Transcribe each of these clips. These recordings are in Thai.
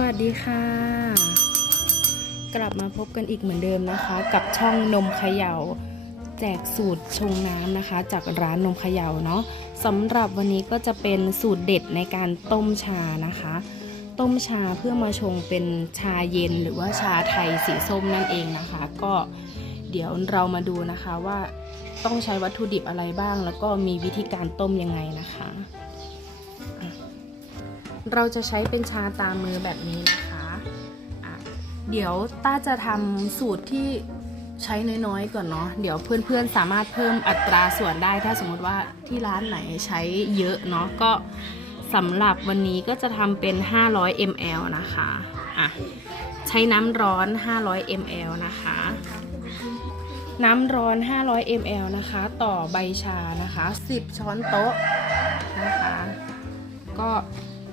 วัสดีค่ะ กลับมาพบกันอีกเหมือนเดิมนะคะ กับช่องนมเขยา่าแจกสูตรชงน้ำนะคะ จากร้านนมเขย่าเนาะสำหรับวันนี้ก็จะเป็นสูตรเด็ดในการต้มชานะคะ ต้มชาเพื่อมาชงเป็นชาเย็นหรือว่าชาไทยสีส้มนั่นเองนะคะ ก็เดี๋ยวเรามาดูนะคะว่าต้องใช้วัตถุดิบอะไรบ้าง แล้วก็มีวิธีการต้มยังไงนะคะอะ เราจะใช้เป็นชาตามมือแบบนี้นะคะะเดี๋ยวต้าจะทำสูตรที่ใช้น้อยๆก่อนเนาะเดี๋ยวเพื่อนๆสามารถเพิ่มอัตราส่วนได้ ถ้าสมมติว่าที่ร้านไหนใช้เยอะเนาะก็สำหรับวันนี้ก็จะทำเป็น 500 ml นะคะอะใช้น้ำร้อน 500 ml นะคะ น้ำร้อน 500 ml นะคะ ต่อใบชานะคะ 10 ช้อนโต๊ะนะคะ ก็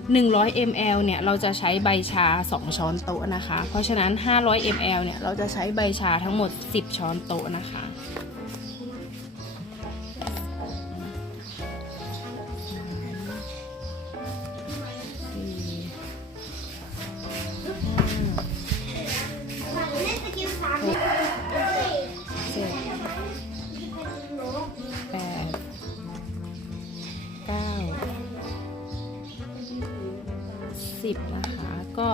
100 ml เนี่ยเราจะใช้ใบชา 2 ช้อนโต๊ะนะคะ เพราะฉะนั้น 500 ml เนี่ยเราจะใช้ใบชาทั้งหมด 10 ช้อนโต๊ะนะคะ 50 นะคะ ก็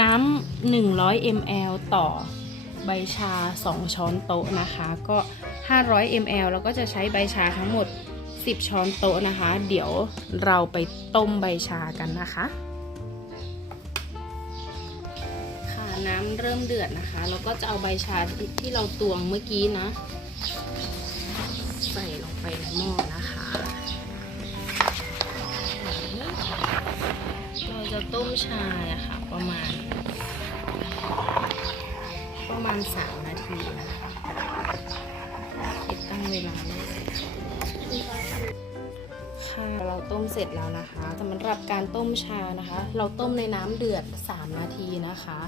น้ำ100 ml ต่อใบชา 2 ช้อนโต๊ะนะคะ ก็ 500 ml แล้วก็จะใช้ใบชาทั้งหมด 10 ช้อนโต๊ะนะคะ เดี๋ยวเราไปต้มใบชากันนะคะ ค่ะน้ำเริ่มเดือดนะคะ แล้วก็จะเอาใบชาที่เราตวงเมื่อกี้นะ ใส่ลงไปในหม้อนะู้ชาอะค่ะ ประมาณ ประมาณ3นาทีนะคะติดตั้งเวลาเลยค่ะเราต้มเสร็จแล้วนะคะสำหรับการต้มชานะคะ เราต้มในน้ำเดือด 3 นาทีนะคะ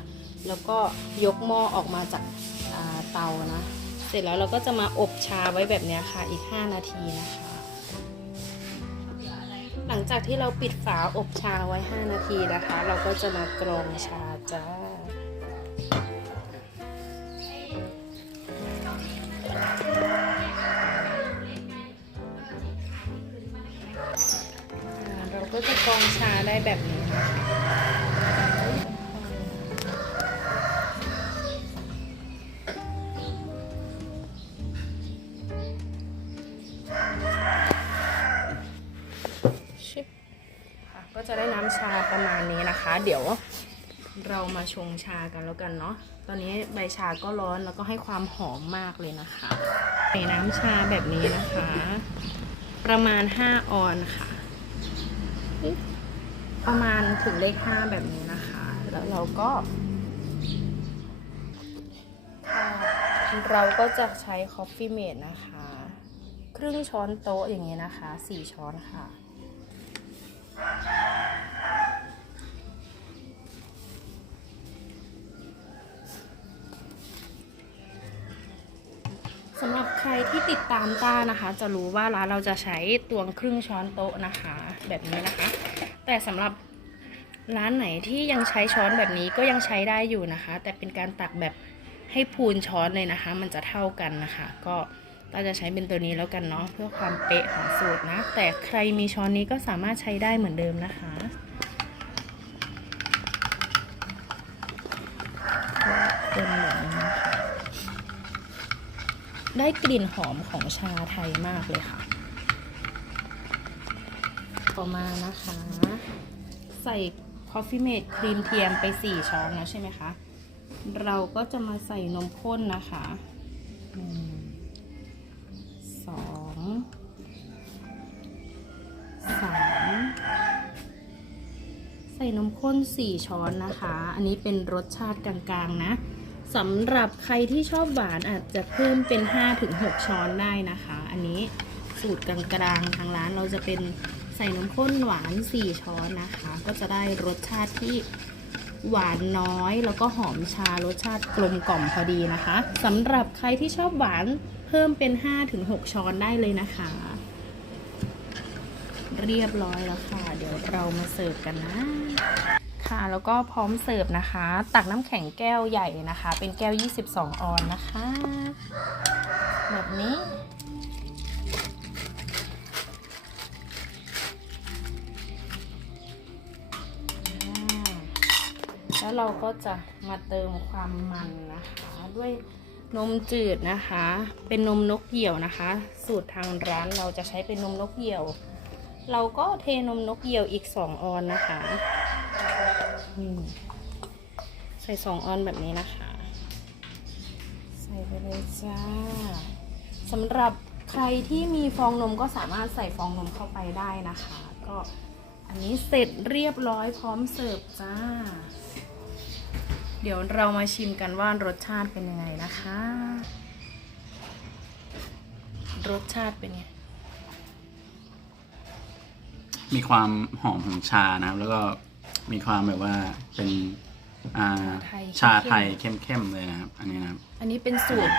แล้วก็ยกหม้อออกมาจากเตานะ เสร็จแล้วเราก็จะมาอบชาไว้แบบนี้ค่ะอีก 5 นาทีนะคะ หลังจากที่เราปิดฝาอบชาไว้ 5 นาทีนะคะ เราก็จะมากรองชาจ้าเราก็จะกรองชาได้แบบนี้นะคะ ประมาณนี้นะคะ เดี๋ยวเรามาชงชากันแล้วกันเนาะ ตอนนี้ใบชาก็ร้อนแล้วก็ให้ความหอมมากเลยนะคะใส่น้ำชาแบบนี้นะคะ ประมาณ 5 ออนค่ะ ประมาณถึงเลข 5 แบบนี้นะคะ แล้วเราก็เราก็จะใช้ Coffee Mate นะคะ ครึ่งช้อนโต๊ะอย่างนี้นะคะ 4 ช้อนค่ะ สำหรับใครที่ติดตามต้านะคะ จะรู้ว่าร้านเราจะใช้ตวงครึ่งช้อนโต๊ะนะคะ แบบนี้นะคะ แต่สำหรับร้านไหนที่ยังใช้ช้อนแบบนี้ก็ยังใช้ได้อยู่นะคะ แต่เป็นการตักแบบให้พูนช้อนเลยนะคะ มันจะเท่ากันนะคะ ก็ต้าจะใช้เป็นตัวนี้แล้วกันเนาะเพื่อความเป๊ะของสูตรนะ แต่ใครมีช้อนนี้ก็สามารถใช้ได้เหมือนเดิมนะคะก็เป็นแบบนี้นะคะ ได้กลิ่นหอมของชาไทยมากเลยค่ะ ต่อมานะคะ ใส่ Coffee Mate ครีมเทียมไป 4 ช้อนแล้วใช่ไหมคะ เราก็จะมาใส่นมข้นนะคะหนึ่งสองสามใส่นมข้น 4 ช้อนนะคะ อันนี้เป็นรสชาติกลางๆนะ สำหรับใครที่ชอบหวานอาจจะเพิ่มเป็น 5-6 ช้อนได้นะคะ อันนี้สูตรกลางๆทางร้านเราจะเป็นใส่นมข้นหวาน 4 ช้อนนะคะ ก็จะได้รสชาติที่หวานน้อย แล้วก็หอมชารสชาติกลมกล่อมพอดีนะคะสำหรับใครที่ชอบหวานเพิ่มเป็น 5-6 ช้อนได้เลยนะคะ เรียบร้อยแล้วค่ะ เดี๋ยวเรามาเสิร์ฟกันนะ ค่ะ แล้วก็พร้อมเสิร์ฟนะคะ ตักน้ำแข็งแก้วใหญ่นะคะ เป็นแก้ว 22 ออนนะคะ แบบนี้แล้วเราก็จะมาเติมความมันนะคะ ด้วยนมจืดนะคะ เป็นนมนกเหยี่ยวนะคะ สูตรทางร้านเราจะใช้เป็นนมนกเหยี่ยว เราก็เทนมนกเหยี่ยวอีก 2 ออนนะคะ ใส่2ออนแบบนี้นะคะ ใส่ไปเลยจ้าสำหรับใครที่มีฟองนมก็สามารถใส่ฟองนมเข้าไปได้นะคะ ก็อันนี้เสร็จเรียบร้อยพร้อมเสิร์ฟจ้า เดี๋ยวเรามาชิมกันว่ารสชาติเป็นยังไงนะคะ รสชาติเป็นไงมีความหอมของชานะครับแล้วก็ มีความแบบว่าเป็นอ่าไทยชาไทยเข้มๆเลยนะครับ อันนี้นะครับอันนี้เป็นสูตร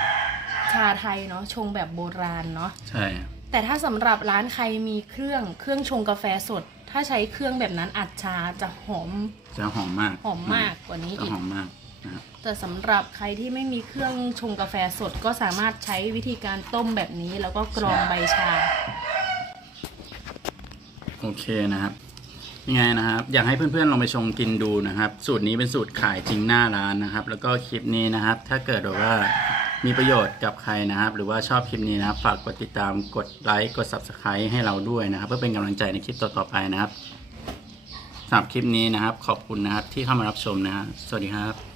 ชาไทยเนาะชงแบบโบราณเนาะใช่ครับแต่ถ้าสำหรับร้านใครมีเครื่องเครื่องชงกาแฟสด ถ้าใช้เครื่องแบบนั้นอัดชาจะหอมจะหอมมากหอมมากกว่านี้จะอีก หอมมากนะครับแต่สำหรับใครที่ไม่มีเครื่องชงกาแฟสดก็สามารถใช้วิธีการต้มแบบนี้แล้วก็กรองใบชา โอเคนะครับ ยังไงนะครับ อยากให้เพื่อนๆลองไปชงกินดูนะครับ สูตรนี้เป็นสูตรขายจริงหน้าร้านนะครับ แล้วก็คลิปนี้นะครับ ถ้าเกิดว่ามีประโยชน์กับใครนะครับ หรือว่าชอบคลิปนี้นะครับ ฝากกดติดตามกดไลค์กด subscribe ให้เราด้วยนะครับ เพื่อเป็นกำลังใจในคลิปต่อๆไปนะครับสำหรับคลิปนี้นะครับ ขอบคุณนะครับที่เข้ามารับชมนะครับสวัสดีครับ